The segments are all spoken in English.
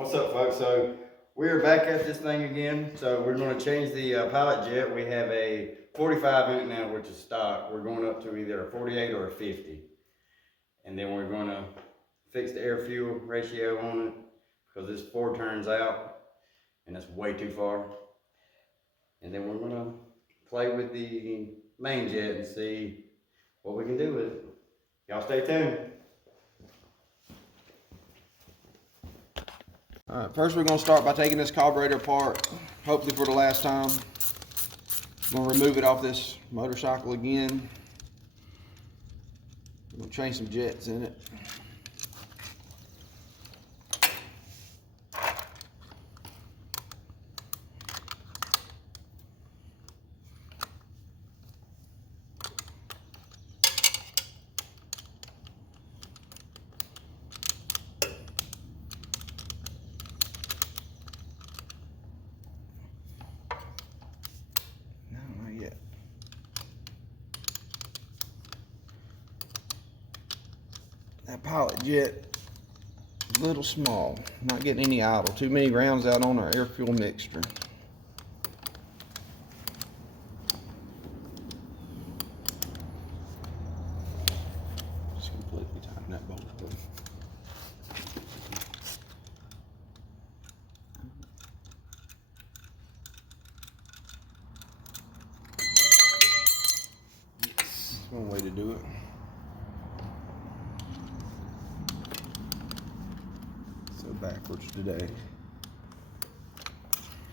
What's up, folks? So we are back at this thing again. So we're going to change the pilot jet. We have a 45 in it now, which is stock. We're going up to either a 48 or a 50. And then we're going to fix the air fuel ratio on it because this 4 turns out and that's way too far. And then we're going to play with the main jet and see what we can do with it. Y'all stay tuned. Alright, first we're going to start by taking this carburetor apart, hopefully for the last time. I'm going to remove it off this motorcycle again. I'm going to change some jets in it. That pilot jet is a little small, not getting any idle. Too many rounds out on our air fuel mixture. Just completely tighten that bolt up. Yes, that's one way to do it. Backwards today.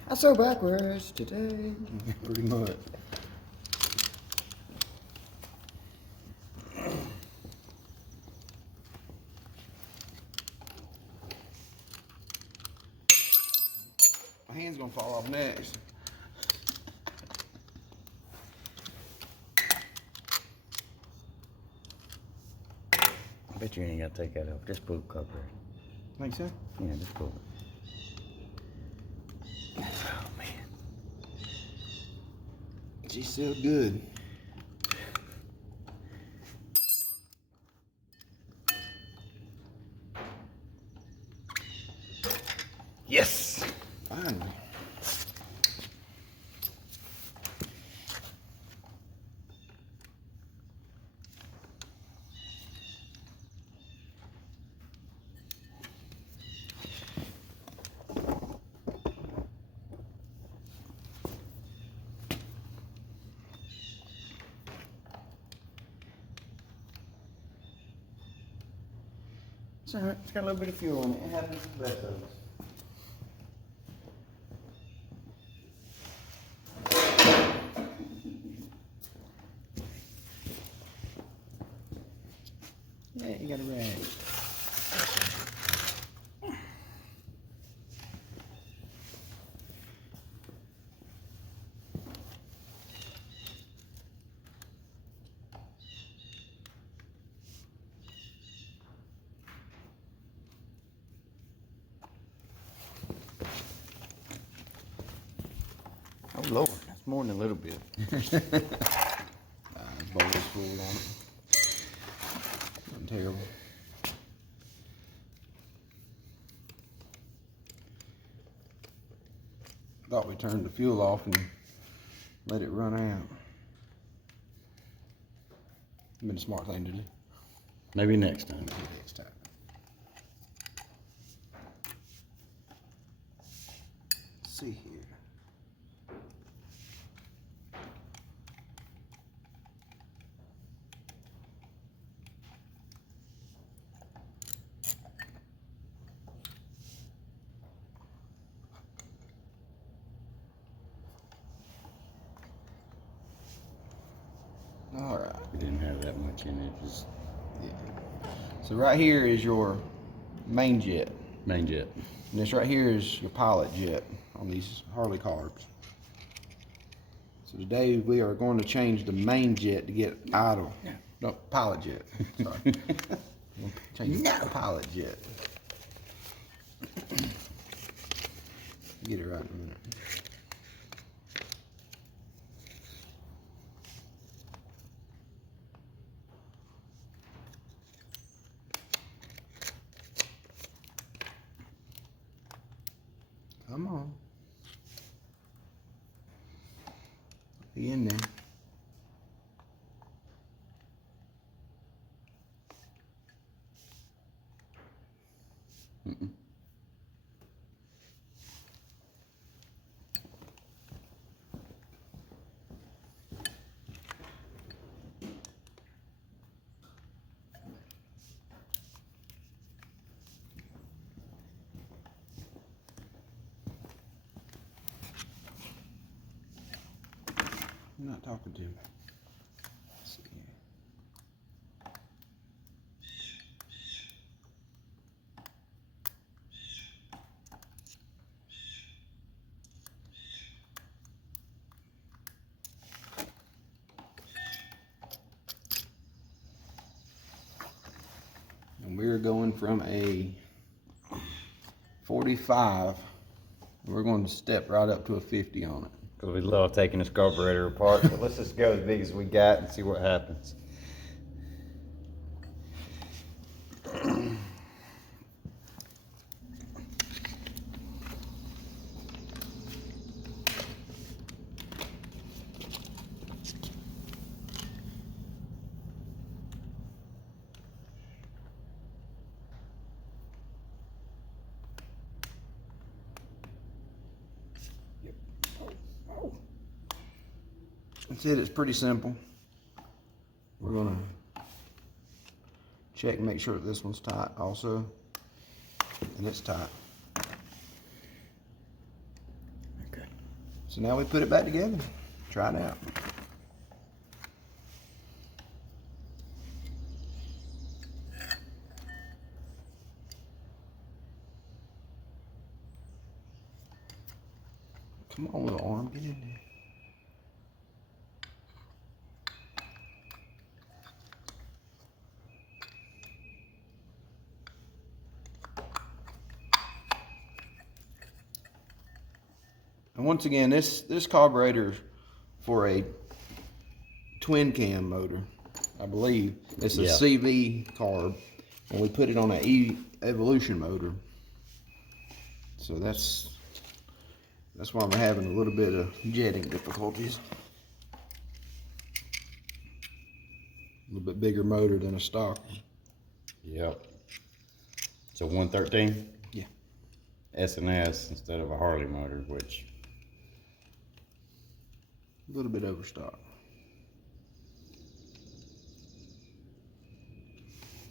I'm so backwards today. Pretty much. My hand's gonna fall off next. I bet you ain't got to take that off. Just pull the cover. Think so? Yeah, just pull it. Oh, man. She's still good. Yes! Finally. It's alright, it's got a little bit of fuel in it. It happens to the best of us. Yeah, you got a rag. Oh Lord, that's more than a little bit. This bowl is full on it. Not terrible. Thought we turned the fuel off and let it run out. Been a smart thing to do. Maybe next time. Maybe next time. Let's see here. All right. We didn't have that much in it. Just Yeah. So right here is your main jet. main jet. And this right here is your pilot jet on these Harley carbs. So today we are going to change the main jet to get idle. Yeah. No, pilot jet. Sorry. Change the pilot jet. Get it right in a minute. Come on. Be in there. Mm-mm. I'm not talking to him. Let's see here. And we're going from a 45, we're going to step right up to a 50 on it. Because we love taking this carburetor apart. So let's just go as big as we got and see what happens. That's it, it's pretty simple. We're gonna check and make sure that this one's tight also. And it's tight. Okay. So now we put it back together. Try it out. Come on, little arm, get in there. And once again, this carburetor for a twin cam motor, I believe. It's a CV carb, and we put it on an E Evolution motor. So that's why we're having a little bit of jetting difficulties. A little bit bigger motor than a stock. Yep. So 113? Yeah. S&S instead of a Harley motor, which... A little bit overstock.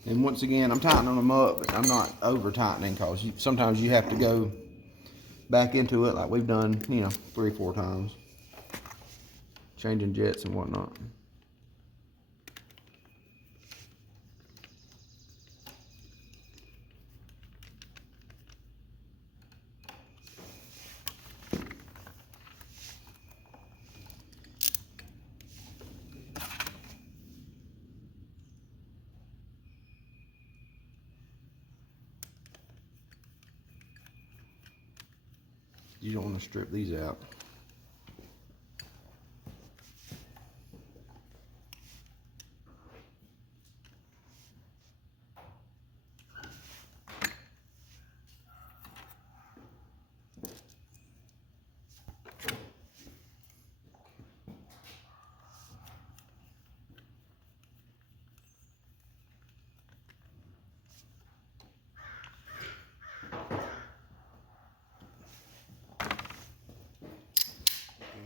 And once again, I'm tightening them up, but I'm not over tightening because sometimes you have to go back into it like we've done, 3 or 4 times. Changing jets and whatnot. You don't want to strip these out.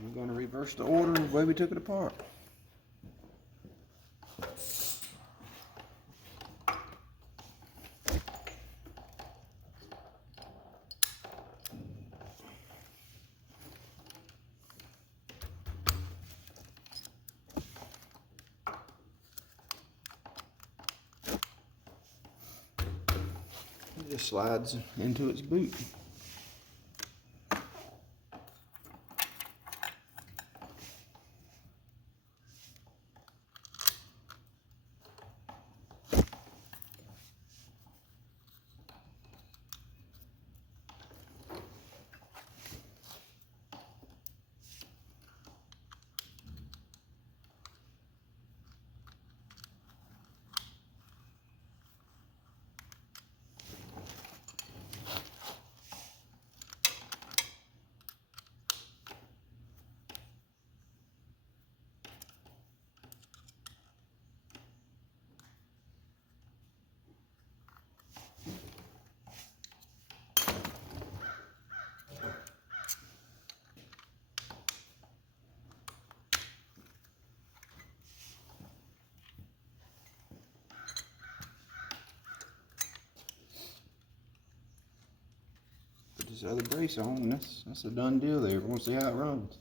We're going to reverse the order of the way we took it apart. It just slides into its boot. this other brace on, and that's a done deal there. We're gonna see how it runs.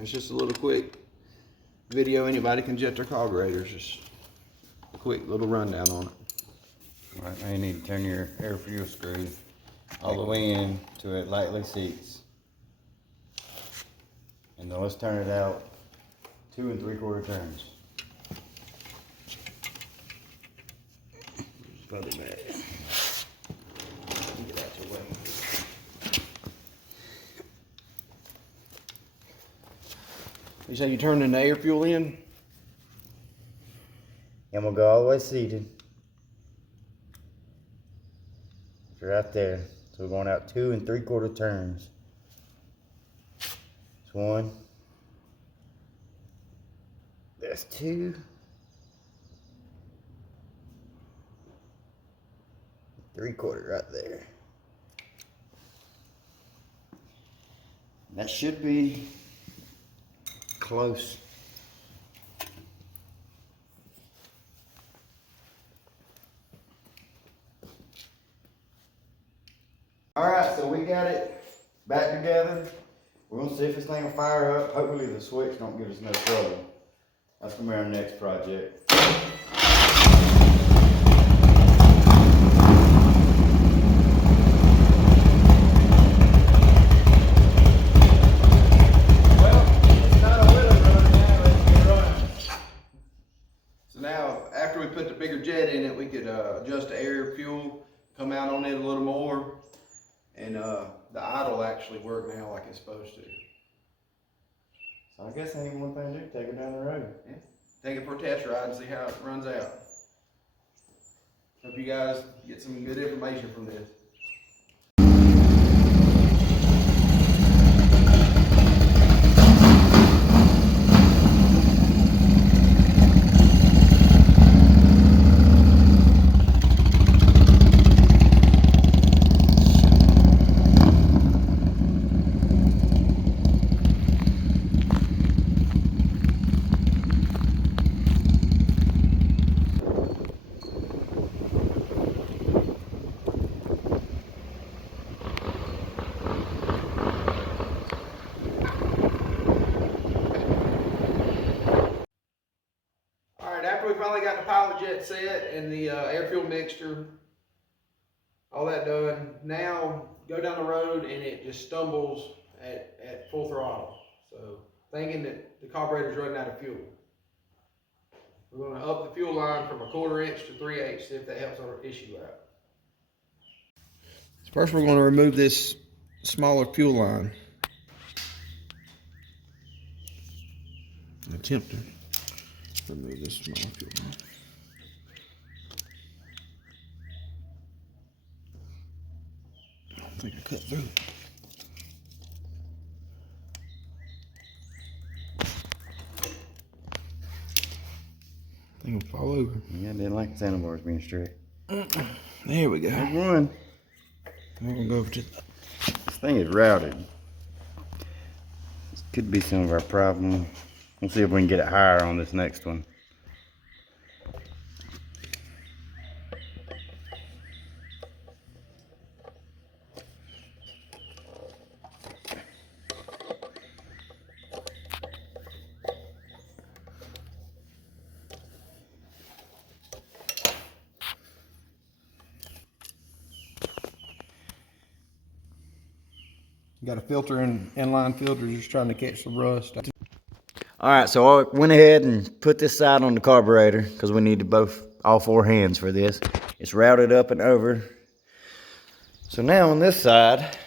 It's just a little quick video. Anybody can jet their carburetors. Just a quick little rundown on it. Right now you need to turn your air fuel screw all the way in to it lightly seats. And then let's turn it out 2 3/4 turns. Put it back. Get out your way. You say you turning the air fuel in? And we'll go all the way seated. Right there. So we're going out 2 3/4 turns. That's 1. That's 2. 3/4 right there. That should be close. Alright, so we got it back together. We're gonna see if this thing will fire up. Hopefully the switch don't give us no trouble. That's gonna be our next project. After we put the bigger jet in it, we could adjust the air fuel, come out on it a little more, and the idle actually work now like it's supposed to. So I guess ain't one thing to do, take it down the road. Yeah. Take it for a test ride and see how it runs out. Hope you guys get some good information from this. After we finally got the pilot jet set and the air fuel mixture, all that done, now go down the road and it just stumbles at full throttle. So thinking that the carburetor's running out of fuel. We're going to up the fuel line from 1/4 inch to 3/8, see if that helps our issue out. First we're going to remove this smaller fuel line. Attempt to remove this smaller fuel line. I think I cut through it. I think it'll fall over. Yeah, I didn't like the handlebars being straight. There we go. There's one. We're gonna go over to This thing is routed. This could be some of our problem. We'll see if we can get it higher on this next one. You got a filter and inline filter just trying to catch the rust. All right, so I went ahead and put this side on the carburetor because we needed all four hands for this. It's routed up and over. So now on this side,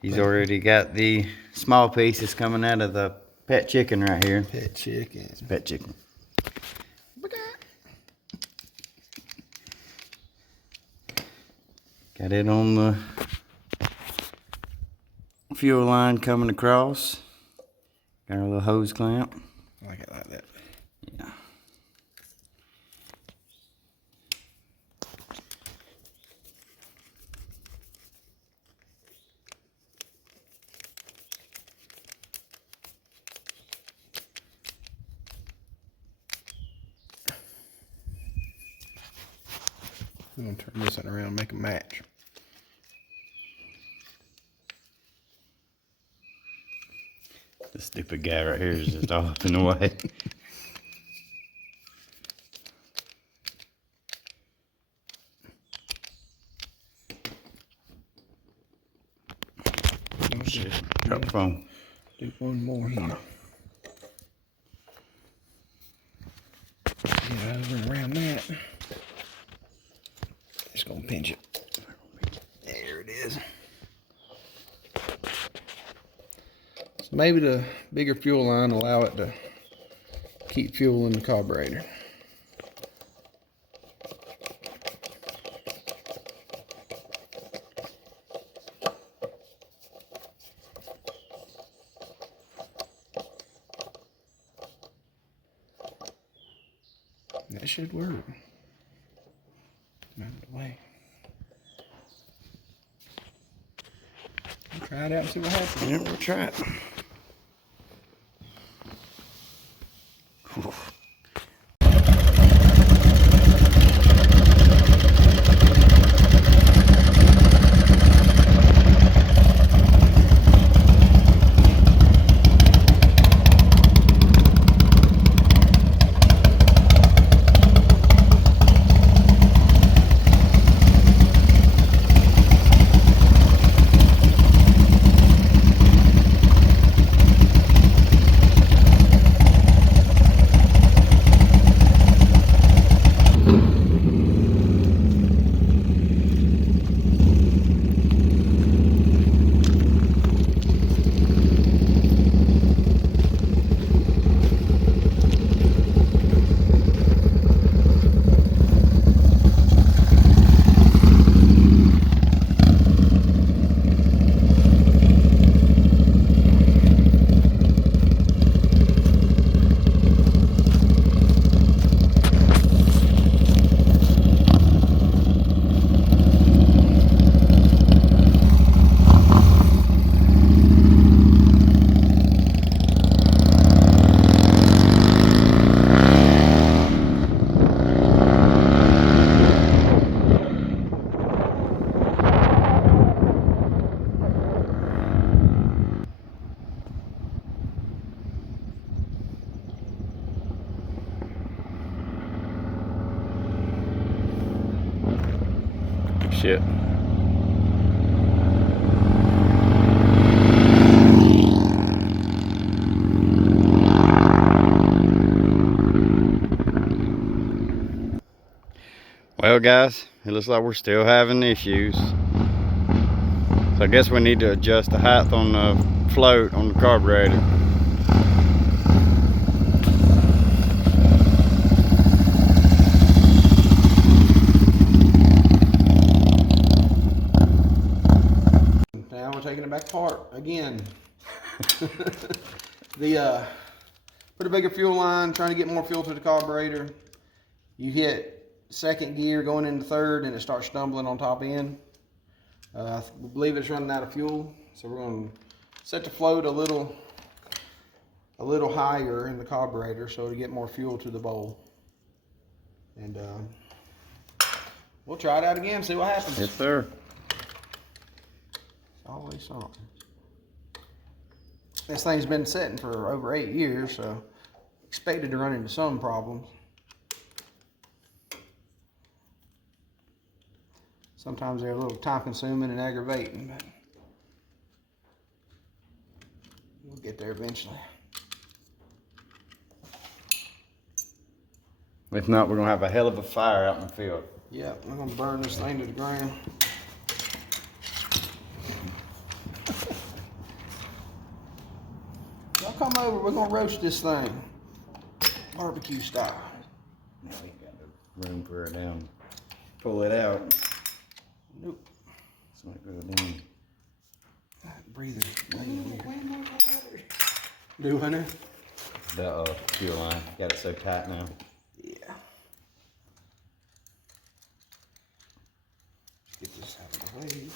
he's already got the small pieces coming out of the pet chicken right here. Pet chicken. It's pet chicken. Got it on the fuel line coming across. Got our little hose clamp. I like it like that. Yeah. I'm gonna turn this one around and make a match. This stupid guy right here is just all up in the way. Oh shit, drop the phone. Do one more here. Get over and around that. Just gonna pinch it. There it is. So maybe the bigger fuel line allow it to keep fuel in the carburetor. That should work. Out of the way. We'll try it out and see what happens. Yeah, we'll try it. Shit. Well guys, it looks like we're still having issues. So I guess we need to adjust the height on the float on the carburetor. Now we're taking it back apart again. Put a bigger fuel line, trying to get more fuel to the carburetor. You hit second gear going into third and it starts stumbling on top end. We believe it's running out of fuel, so we're going to set the float a little higher in the carburetor so to get more fuel to the bowl. And we'll try it out again, see what happens. Yes sir. Always something. This thing's been sitting for over 8 years, so expected to run into some problems. Sometimes they're a little time consuming and aggravating, but we'll get there eventually. If not, we're gonna have a hell of a fire out in the field. Yeah, we're gonna burn this thing to the ground. Y'all come over, we're gonna roast this thing. Barbecue style. Now we got the room for it down. Pull it out. Nope. It's not good down. Breathing. Do honey? The fuel line. Got it so tight now. Yeah. Get this out of the way.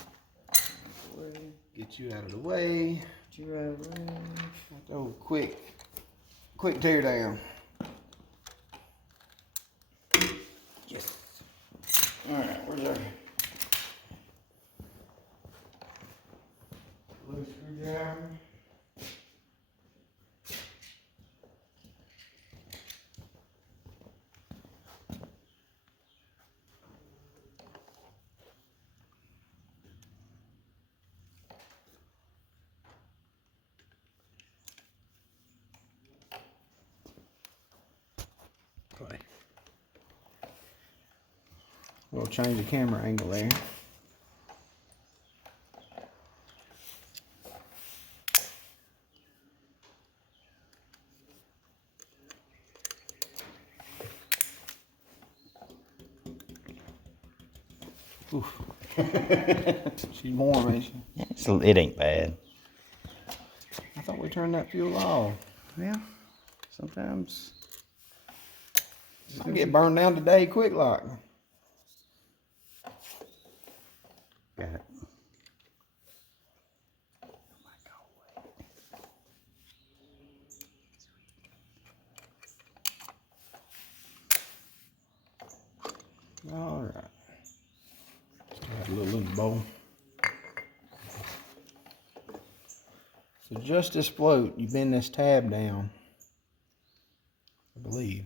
Get you out of the way. Get you out of the way. Oh, quick tear down. Yes. All right, where's our blue screwdriver? Play. We'll change the camera angle there. Oof. She's warm, ain't she? It ain't bad. I thought we turned that fuel off. Yeah, sometimes. I'll get burned down today quick like. Got it. All right. Still have a little loose bowl. So just this float, you bend this tab down, I believe.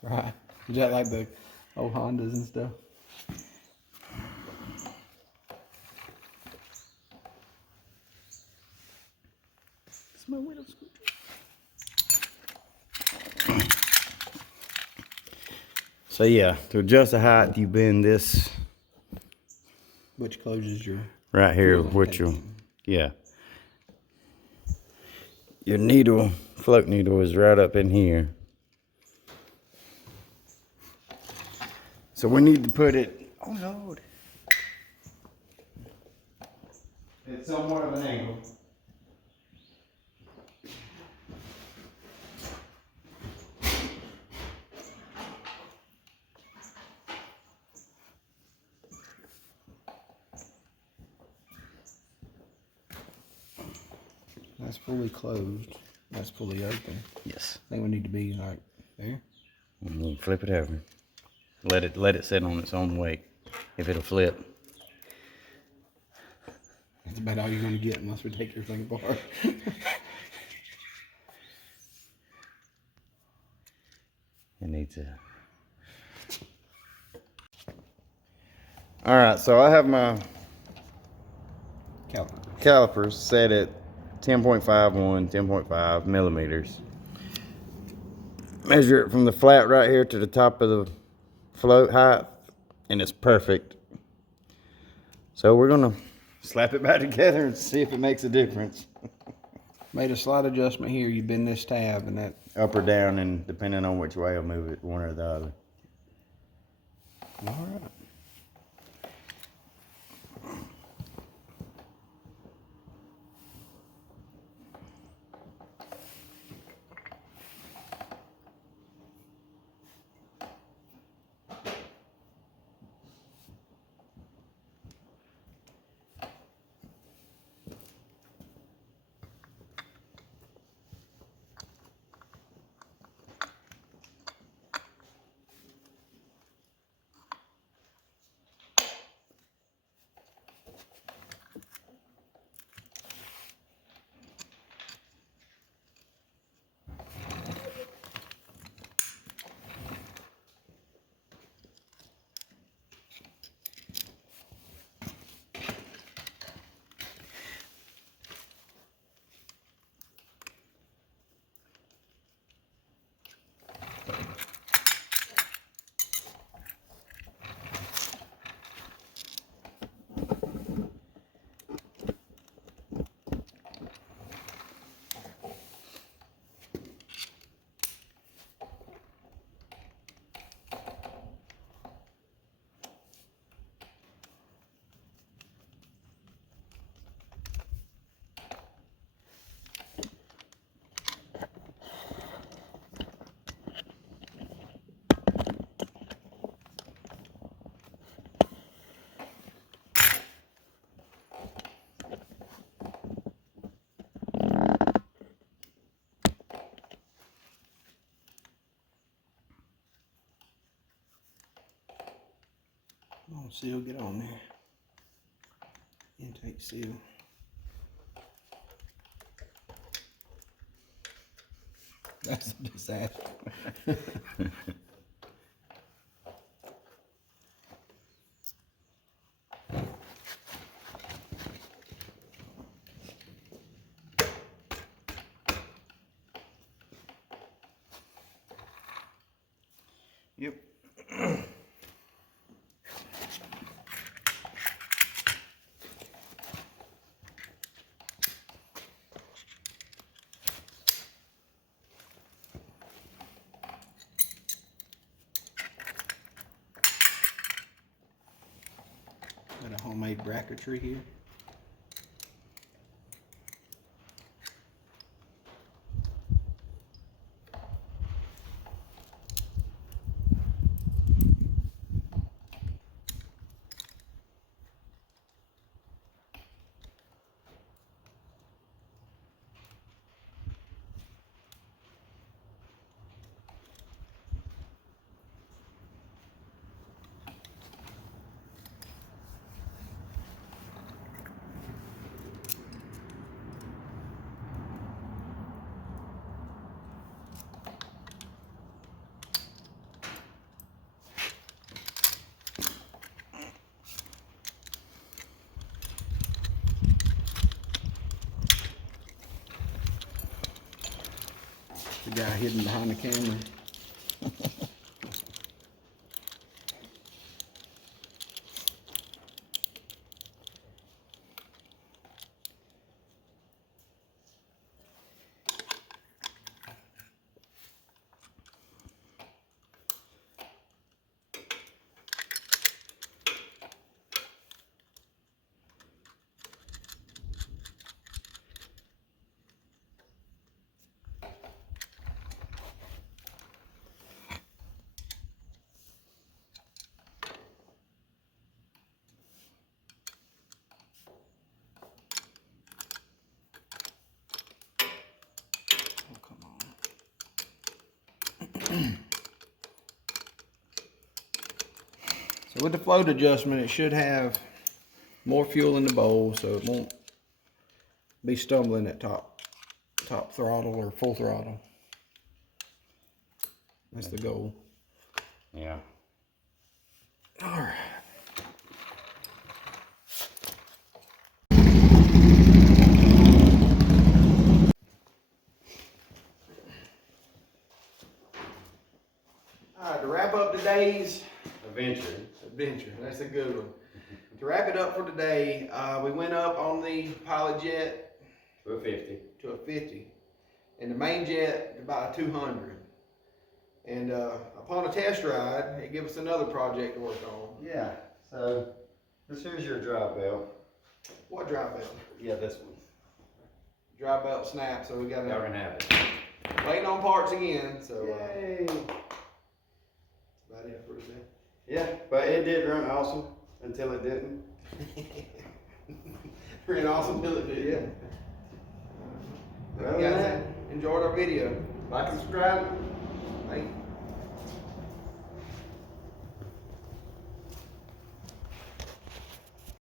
Right? Is that like the old Hondas and stuff? It's my window screw. So yeah, to adjust the height, you bend this Which closes your right here, fuel which intake. will, yeah. Your needle, float needle is right up in here. So we need to put it, oh Lord. It's somewhat of an angle. That's fully closed. That's fully open. Yes. I think we need to be like there. And you flip it over. Let it sit on its own weight. If it'll flip. That's about all you're gonna get unless we take your thing apart. It needs a. All right, so I have my calipers set at 10.51, 10.5 millimeters. Measure it from the flat right here to the top of the float height, and it's perfect. So we're gonna slap it back together and see if it makes a difference. Made a slight adjustment here. You bend this tab and that. Up or down, and depending on which way I'll move it, one or the other. All right. seal get on there. Intake seal. That's a disaster. Yep. Got a homemade bracketry here. The guy hidden behind the camera. So with the float adjustment, it should have more fuel in the bowl, so it won't be stumbling at top throttle or full throttle. That's the goal. Yeah. All right. All right, to wrap up today's adventure, that's a good one. To wrap it up for today, we went up on the pilot jet To a 50. to a 50, and the main jet about a 200. And upon a test ride, it gave us another project to work on. Yeah. So this here's your drive belt. What drive belt? Yeah, this one. Drive belt snap, so we got Y'all to can have it. waiting on parts again. So Yay. that's about it for today. Yeah, but it did run awesome until it didn't. Pretty awesome till it did. Yeah. Hope you guys enjoyed our video. Like and subscribe. Bye.